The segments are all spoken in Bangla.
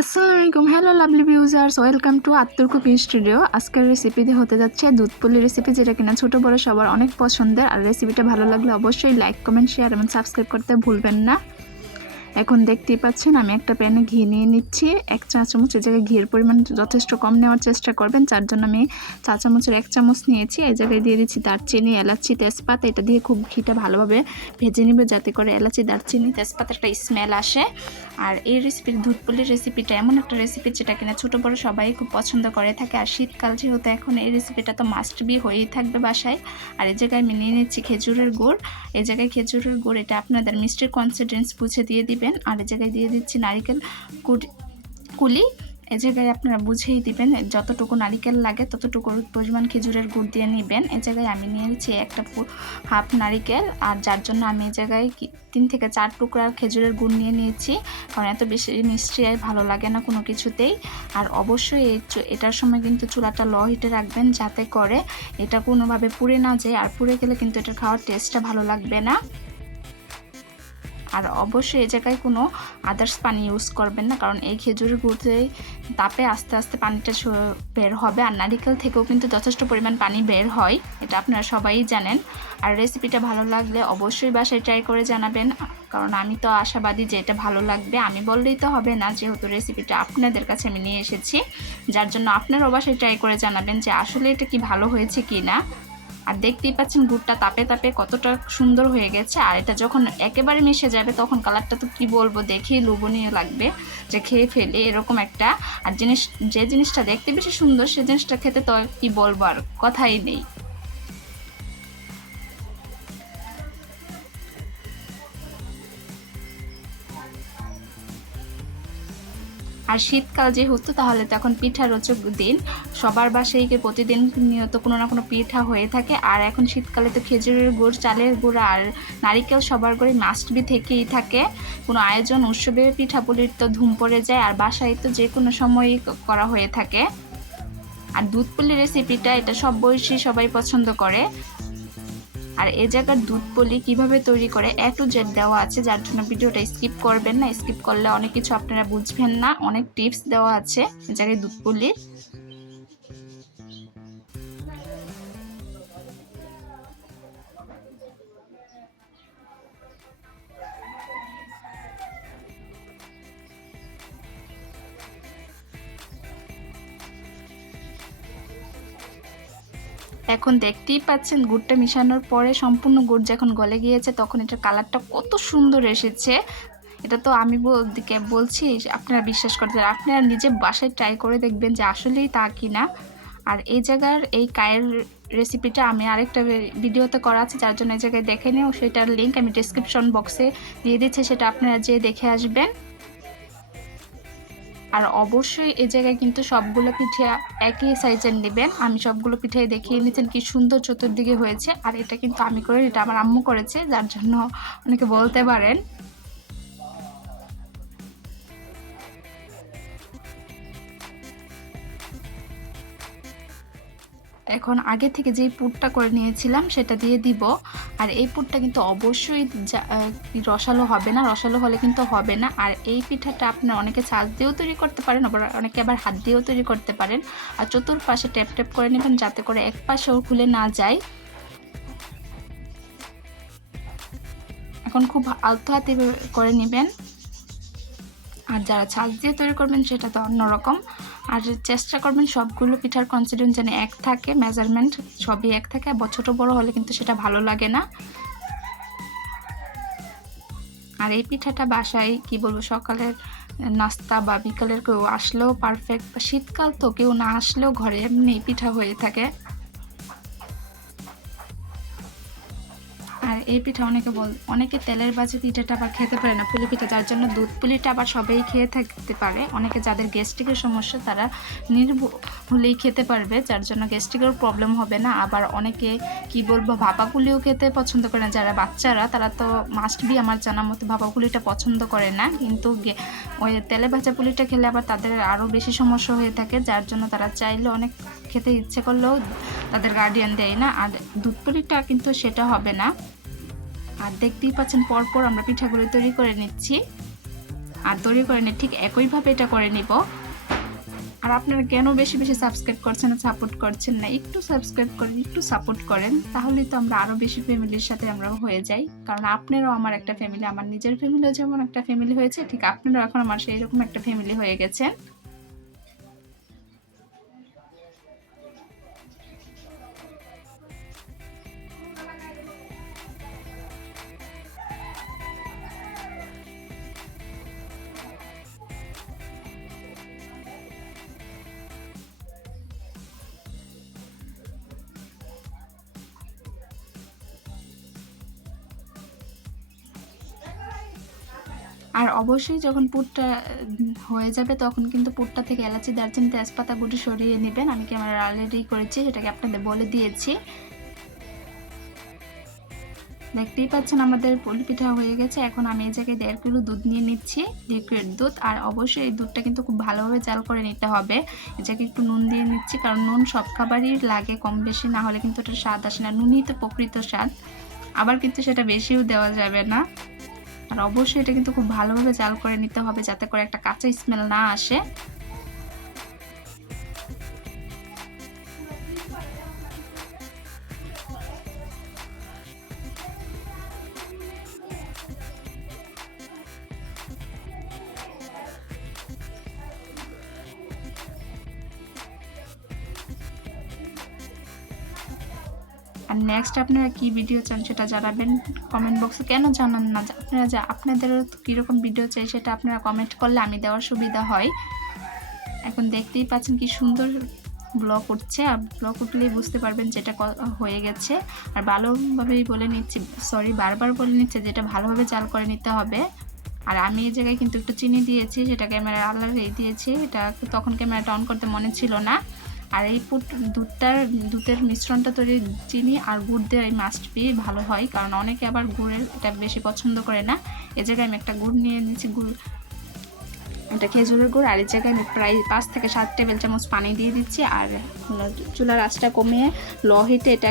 আসসালামু আলাইকুম, hello lovely viewers, welcome to Attur cooking studio. আজকের রেসিপিতে হতে যাচ্ছে দুধ পুলি রেসিপি, যেটা কিনা ছোট বড় সবার অনেক পছন্দের। আর রেসিপিটা ভালো লাগলে অবশ্যই লাইক, কমেন্ট, শেয়ার এবং সাবস্ক্রাইব করতে ভুলবেন না। এখন দেখতেই পাচ্ছেন আমি একটা প্যানে ঘি নিয়ে নিচ্ছি 1 চা চামচ। এই জায়গায় ঘির পরিমাণ যথেষ্ট কম নেওয়ার চেষ্টা করবেন, যার জন্য আমি চা চামচের 1 চামচ নিয়েছি। এই জায়গায় দিয়ে দিচ্ছি দারচিনি, এলাচি, তেজপাতা। এটা দিয়ে খুব ঘিটা ভালোভাবে ভেজে নেবে, যাতে করে এলাচি, দারচিনি, তেজপাতার একটা স্মেল আসে। আর এই রেসিপির দুধ পুলির রেসিপিটা এমন একটা রেসিপি যেটা কিনা ছোটো বড়ো সবাই খুব পছন্দ করে থাকে। আর শীতকাল যেহেতু, এখন এই রেসিপিটা তো মাস্ট বি হয়েই থাকবে বাসায়। আর এই জায়গায় আমি নিয়ে নিচ্ছি খেজুরের গুড়। এই জায়গায় খেজুরের গুড় এটা আপনাদের মিষ্টির কনসিস্টেন্স বুঝে দিয়ে দিবেন। আর এই জায়গায় দিয়ে দিচ্ছি নারিকেল কুলি। এই জায়গায় আপনারা বুঝেই দিবেন, যতটুকু নারিকেল লাগে ততটুকু পরিমাণ খেজুরের গুড় দিয়ে নেবেন। এই জায়গায় আমি নিয়ে নিচ্ছি একটা হাফ নারিকেল, আর যার জন্য আমি এই জায়গায় 3 থেকে 4 টুকরা খেজুরের গুড় নিয়ে নিয়েছি, কারণ এত বেশি মিষ্টি ভালো লাগে না কোনো কিছুতেই। আর অবশ্যই এটার সময় কিন্তু চুলাটা লো হিটে রাখবেন, যাতে করে এটা কোনোভাবে পুড়ে না যায়। আর পুড়ে গেলে কিন্তু এটার খাওয়ার টেস্টটা ভালো লাগবে না। আর অবশ্যই এই জায়গায় কোনো আদার্স পানি ইউজ করবেন না, কারণ এই খেজুরের গুড়ে তাপে আস্তে আস্তে পানিটা বের হবে। আর নারিকেল থেকেও কিন্তু যথেষ্ট পরিমাণ পানি বের হয়, এটা আপনারা সবাই জানেন। আর রেসিপিটা ভালো লাগলে অবশ্যই বাসায় ট্রাই করে জানাবেন, কারণ আমি তো আশাবাদী যে এটা ভালো লাগবে। আমি বললেই তো হবে না, যেহেতু রেসিপিটা আপনাদের কাছে আমি নিয়ে এসেছি, যার জন্য আপনারাও বাসায় ট্রাই করে জানাবেন যে আসলে এটা কি ভালো হয়েছে কি না। আর দেখতেই পাচ্ছেন গুড়টা তাপে তাপে কতটা সুন্দর হয়ে গেছে। আর এটা যখন একেবারে মিশে যাবে তখন কালারটা তো কি বলবো, দেখেই লোভনীয় লাগবে যে খেয়ে ফেলে এরকম একটা। আর যে জিনিসটা দেখতে বেশি সুন্দর, সে জিনিসটা খেতে তো কি বলবো, আর কথাই নেই। আর শীতকাল যেহেতু, তাহলে তো এখন পিঠা রোচক দিন। সবার বাসায় প্রতিদিন নিয়ত কোনো না কোনো পিঠা হয়ে থাকে। আর এখন শীতকালে তো খেজুরের গুড়, চালের গুঁড় আর নারিকেল সবার করে মাস্ট বি থেকেই থাকে। কোনো আয়োজন উৎসবে পিঠাপুলির তো ধুম পড়ে যায়, আর বাসায় তো যে কোনো সময়ই করা হয়ে থাকে। আর দুধ পুলি রেসিপিটা, এটা সব বয়সী সবাই পছন্দ করে। আর এই জায়গার দুধ পুলি কীভাবে তৈরি করে A to Z দেওয়া আছে, যার জন্য ভিডিওটা স্কিপ করবেন না। স্কিপ করলে অনেক কিছু আপনারা বুঝবেন না, অনেক টিপস দেওয়া আছে এই জায়গায় দুধ পুলির। এখন দেখতেই পাচ্ছেন গুড়টা মিশানোর পরে সম্পূর্ণ গুড় যখন গলে গিয়েছে, তখন এটার কালারটা কত সুন্দর এসেছে। এটা তো আমি বলছি, আপনারা বিশ্বাস করতে, আপনারা নিজে বাসায় ট্রাই করে দেখবেন যে আসলেই তা কিনা। আর এই জায়গার এই কায়ের রেসিপিটা আমি আরেকটা ভিডিওতে করা আছে, যার জন্য এই জায়গায় দেখে নিও। সেটার লিঙ্ক আমি ডেসক্রিপশন বক্সে দিয়ে দিচ্ছি, সেটা আপনারা যেয়ে দেখে আসবেন। আর অবশ্যই এই জায়গায় কিন্তু সবগুলো পিঠে একই সাইজের নেবেন। আমি সবগুলো পিঠাই দেখিয়ে নিচ্ছেন কি সুন্দর চতুর্দিকে হয়েছে। আর এটা কিন্তু আমি করে, এটা আমার আম্মু করেছে, যার জন্য অনেকে বলতে পারেন। এখন আগে থেকে যেই পুরটা করে নিয়েছিলাম সেটা দিয়ে দিব। আর এই পুরটা কিন্তু অবশ্যই রসালো হবে না, রসালো হলে কিন্তু হবে না। আর এই পিঠাটা আপনারা অনেকে ছাঁচ দিয়েও তৈরি করতে পারেন, আবার অনেকে আবার হাত দিয়েও তৈরি করতে পারেন। আর চতুর্পাশে ট্যাপ ট্যাপ করে নেবেন, যাতে করে এক পাশেও খুলে না যায়। এখন খুব আলতো হাতে করে নেবেন। আর যারা ছাঁচ দিয়ে তৈরি করবেন সেটা তো অন্যরকম। আর চেষ্টা করবেন সবগুলো পিঠার কনসিস্টেন্স যেন এক থাকে, মেজারমেন্ট সবই এক থাকে। ছোটো বড়ো হলে কিন্তু সেটা ভালো লাগে না। আর এই পিঠাটা বাসায় কি বলবো, সকালের নাস্তা বা বিকালের কেউ আসলেও পারফেক্ট। শীতকাল তো কেউ না আসলেও ঘরে এমনি পিঠা হয়ে থাকে। আর এই পিঠা অনেকে তেলের ভাজি পিঠাটা আবার খেতে পারে না, পুলি পিঠা, যার জন্য দুধ পুলিটা আবার সবাই খেয়ে থাকতে পারে। অনেকে যাদের গ্যাস্ট্রিকের সমস্যা, তারা হলেই খেতে পারবে, যার জন্য গ্যাস্ট্রিকের প্রবলেম হবে না। আবার অনেকে কি বলবো, ভাপা পুলিও খেতে পছন্দ করে না। যারা বাচ্চারা, তারা তো মাস্ট বি আমার জানা মতো ভাপা পুলিটা পছন্দ করে না, কিন্তু ওই তেলে ভাজা পুলিটা খেলে আবার তাদের আরও বেশি সমস্যা হয়ে থাকে, যার জন্য তারা চাইলে অনেক খেতে ইচ্ছে করলেও তাদের গার্ডিয়ান দেয় না। আর দুধ পুলিটা কিন্তু সেটা হবে না। আর দেখতেই পাচ্ছেন পরপর আমরা পিঠাগুলো তৈরি করে নিচ্ছি। আর তৈরি করে নিয়ে ঠিক একইভাবে এটা করে নিব। আর আপনারা কেন বেশি বেশি সাবস্ক্রাইব করছেন না, সাপোর্ট করছেন না, একটু সাবস্ক্রাইব করেন, একটু সাপোর্ট করেন, তাহলেই তো আমরা আরও বেশি ফ্যামিলির সাথে আমরা হয়ে যাই। কারণ আপনারাও আমার একটা ফ্যামিলি, আমার নিজের ফ্যামিলিও যেমন একটা ফ্যামিলি হয়েছে, ঠিক আপনারাও এখন আমার সেই রকম একটা ফ্যামিলি হয়ে গেছেন। আর অবশ্যই যখন পুরটা হয়ে যাবে তখন কিন্তু পুরটা থেকে এলাচি, দারচিনি, তেজপাতা গুটি সরিয়ে নেবেন। আমি ক্যামেরা অলরেডি করেছি, সেটাকে আপনাদের বলে দিয়েছি। দেখতেই পাচ্ছেন আমাদের পুলি পিঠা হয়ে গেছে। এখন আমি এই জায়গায় 1.5 কিলো দুধ নিয়ে নিচ্ছি, লিকুইড দুধ। আর অবশ্যই এই দুধটা কিন্তু খুব ভালোভাবে জাল করে নিতে হবে। এই জায়গায় একটু নুন দিয়ে নিচ্ছি, কারণ নুন সব খাবারই লাগে কম বেশি, না হলে কিন্তু এটা স্বাদ আসে না। নুনই তো প্রকৃত স্বাদ, আবার কিন্তু সেটা বেশিও দেওয়া যাবে না। আর অবশ্যই এটা কিন্তু খুব ভালোভাবে জাল করে নিতে হবে, যাতে করে একটা কাঁচা স্মেল না আসে। আর নেক্সট আপনারা কি ভিডিও চান সেটা জানাবেন কমেন্ট বক্সে। কেন জানান না, আপনারা আপনাদেরও কীরকম ভিডিও চাই সেটা আপনারা কমেন্ট করলে আমি দেওয়ার সুবিধা হয়। এখন দেখতেই পাচ্ছেন কি সুন্দর ব্লক উঠছে, আর ব্লক উঠলেই বুঝতে পারবেন যেটা হয়ে গেছে। আর ভালোভাবেই বলে নিচ্ছি, সরি বারবার বলে নিচ্ছে, যেটা ভালোভাবে জাল করে নিতে হবে। আর আমি এই জায়গায় কিন্তু একটু চিনি দিয়েছি, যেটা ক্যামেরা আলাদাই দিয়েছি, এটা তখন ক্যামেরাটা অন করতে মনে ছিল না। আর এই দুধের মিশ্রণটা তৈরি চিনি আর গুড় দিয়ে মাস্ট বি ভালো হয়, কারণ অনেকে আবার গুড়ের এটা বেশি পছন্দ করে না। এ জায়গায় আমি একটা গুড় নিয়ে নিচ্ছি, গুড় এটা খেজুরের গুড়। আর এই জায়গায় আমি প্রায় 5 থেকে 7 টেবিল চামচ পানি দিয়ে দিচ্ছি। আর চুলার আঁচটা কমিয়ে লো হিটে এটা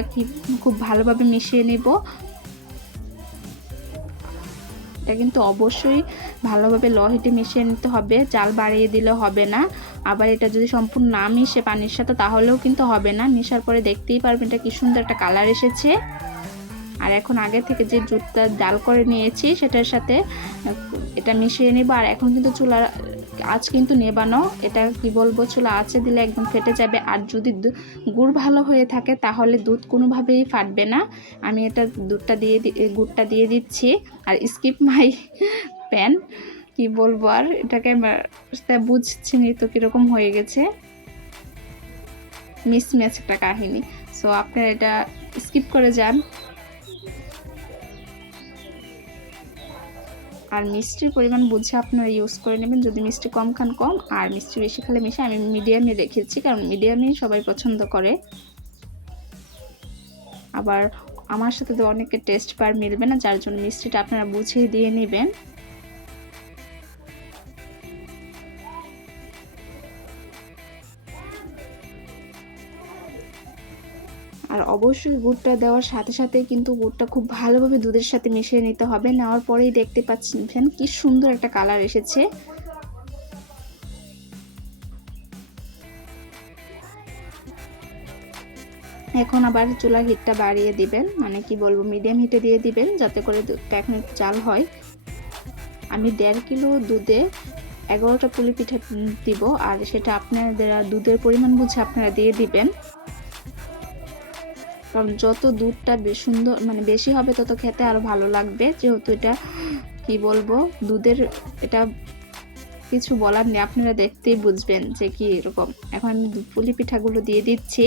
খুব ভালোভাবে মিশিয়ে নেব। এটা কিন্তু অবশ্যই ভালোভাবে লো হিটে মিশিয়ে নিতে হবে, জাল বাড়িয়ে দিলে হবে না। আবার এটা যদি সম্পূর্ণ না মিশে পানির সাথে তাহলেও কিন্তু হবে না। মিশার পরে দেখতেই পারবেন এটা কি সুন্দর একটা কালার এসেছে। আর এখন আগে থেকে যে দুধটা জাল করে নিয়েছি সেটার সাথে এটা মিশিয়ে নেব। আর এখন কিন্তু চুলার আঁচ কিন্তু নেবানো, এটা কি বলবো, চুলা আঁচে দিলে একদম ফেটে যাবে। আর যদি গুড় ভালো হয়ে থাকে তাহলে দুধ কোনোভাবেই ফাটবে না। আমি এটা গুড়টা দিয়ে দিচ্ছি। আর স্কিপ মাই প্যান, কি বলবো, আর এটাকে বুঝছি নি তো কীরকম হয়ে গেছে, মিসম্যাচ একটা কাহিনী। সো আপনারা এটা স্কিপ করে যান। আর মিষ্টির পরিমাণ বুঝে আপনারা ইউজ করে নেবেন, যদি মিষ্টি কম খান কম, আর মিষ্টি বেশি খেলে মিশে। আমি মিডিয়ামে রেখেছি, কারণ মিডিয়ামেই সবাই পছন্দ করে। আবার আমার সাথে তো অনেকের টেস্ট বার মিলবে না, যার জন্য মিষ্টিটা আপনারা বুঝিয়ে দিয়ে নেবেন। আর অবশ্যই গুড়টা দেওয়ার সাথে সাথে কিন্তু গুড়টা খুব ভালোভাবে দুধের সাথে মিশিয়ে নিতে হবে। নেওয়ার পরেই দেখতে পাচ্ছেন কি সুন্দর একটা কালার এসেছে। এখন আবার চুলার হিটটা বাড়িয়ে দিবেন, মানে কি বলবো, মিডিয়াম হিটে দিয়ে দিবেন, যাতে করে দুধটা এখন একটু জাল হয়। আমি 1.5 কিলো দুধে 11টা পুলি পিঠা দিব, আর সেটা আপনাদের দুধের পরিমাণ বুঝে আপনারা দিয়ে দিবেন। কারণ যত দুধটা সুন্দর মানে বেশি হবে তত খেতে আরো ভালো লাগবে। যেহেতু এটা কি বলবো, দুধের এটা কিছু বলার নেই, আপনারা দেখতেই বুঝবেন যে কি এরকম। এখন আমি পুলি পিঠাগুলো দিয়ে দিচ্ছি।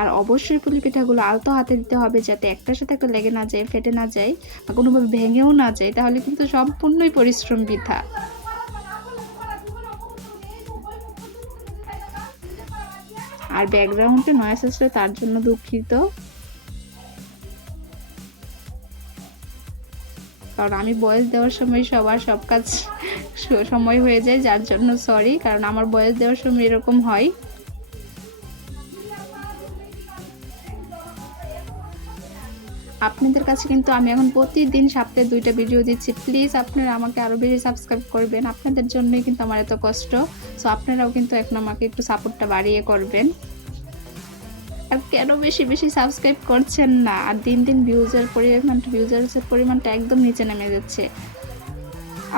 আর অবশ্যই পুলি পিঠাগুলো আলতো হাতে দিতে হবে, যাতে একটার সাথে একটা লেগে না যায়, ফেটে না যায়, বা কোনোভাবে ভেঙেও না যায়, তাহলে কিন্তু সম্পূর্ণই পরিশ্রম বৃথা। আর ব্যাকগ্রাউন্ডে নয়েজ আসলে তার জন্য দুঃখিত, কারণ আমি ভয়েস দেওয়ার সময় সবার সব কাজ সময় হয়ে যায়, যার জন্য সরি, কারণ আমার ভয়েস দেওয়ার সময় এরকম হয়। আপনাদের কাছে কিন্তু আমি এখন প্রতিদিন সপ্তাহে 2টা ভিডিও দিচ্ছি। প্লিজ আপনারা আমাকে আরও বেশি সাবস্ক্রাইব করবেন, আপনাদের জন্যই কিন্তু আমার এত কষ্ট। সো আপনারাও কিন্তু এখন আমাকে একটু সাপোর্টটা বাড়িয়ে করবেন। আর কেন বেশি বেশি সাবস্ক্রাইব করছেন না? আর দিন দিন ভিউজার্সের পরিমাণটা একদম নিচে নেমে যাচ্ছে।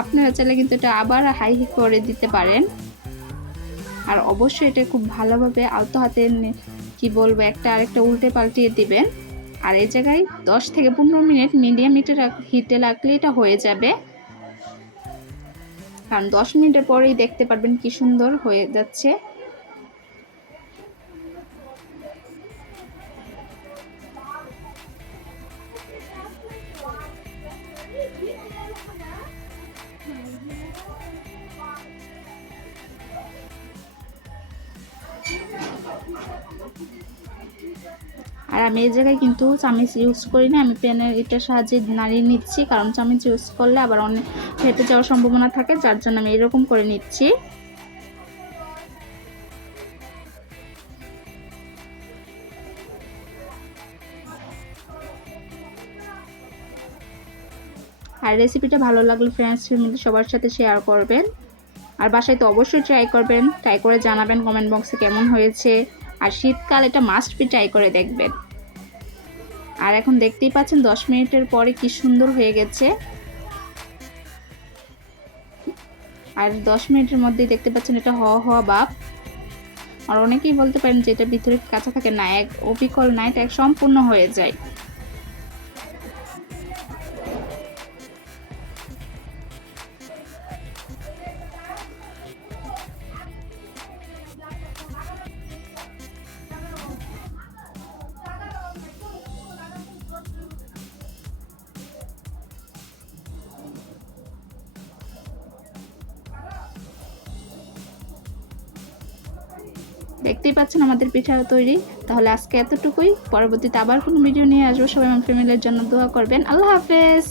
আপনারা চাইলে কিন্তু এটা আবার হাই করে দিতে পারেন। আর অবশ্যই এটা খুব ভালোভাবে আলতো হাতে কি বলবো একটা আরেকটা উল্টে পাল্টিয়ে দিবেন। আর এই জায়গায় 10 থেকে 15 মিনিট মিডিয়াম হিটে রাখলে এটা হয়ে যাবে, কারণ 10 মিনিটের পরেই দেখতে পারবেন কি সুন্দর হয়ে যাচ্ছে। আর আমি এই জায়গায় কিন্তু চামচ ইউজ করি না, আমি পেনের এটার সাহায্যে নাড়িয়ে নিচ্ছি, কারণ চামচ ইউজ করলে আবার অনেক ফেটে যাওয়ার সম্ভাবনা থাকে, যার জন্য আমি এরকম করে নিচ্ছি। আর রেসিপিটা ভালো লাগলে ফ্রেন্ডস ফ্যামিলি সবার সাথে শেয়ার করবেন। আর বাসায় তো অবশ্যই ট্রাই করবেন, ট্রাই করে জানাবেন কমেন্ট বক্সে কেমন হয়েছে। আর শীতকাল এটা মাস্ট বি ট্রাই করে দেখবেন। আর এখন দেখতেই পাচ্ছেন 10 মিনিটের পরে কি সুন্দর হয়ে গেছে। আর 10 মিনিটের মধ্যেই দেখতে পাচ্ছেন এটা হওয়া ভাব। আর অনেকেই বলতে পারেন যে এটা ভিতরে কাঁচা থাকে, না, এক অবিকল না, এটা সম্পূর্ণ হয়ে যায়। দেখতেই পাচ্ছেন আমাদের পিঠা তৈরি। তাহলে আজকে এতটুকুই, পরবর্তীতে আবার কোনো ভিডিও নিয়ে আসবো। সবাই আমার ফ্যামিলির জন্য দোয়া করবেন। আল্লাহ হাফেজ।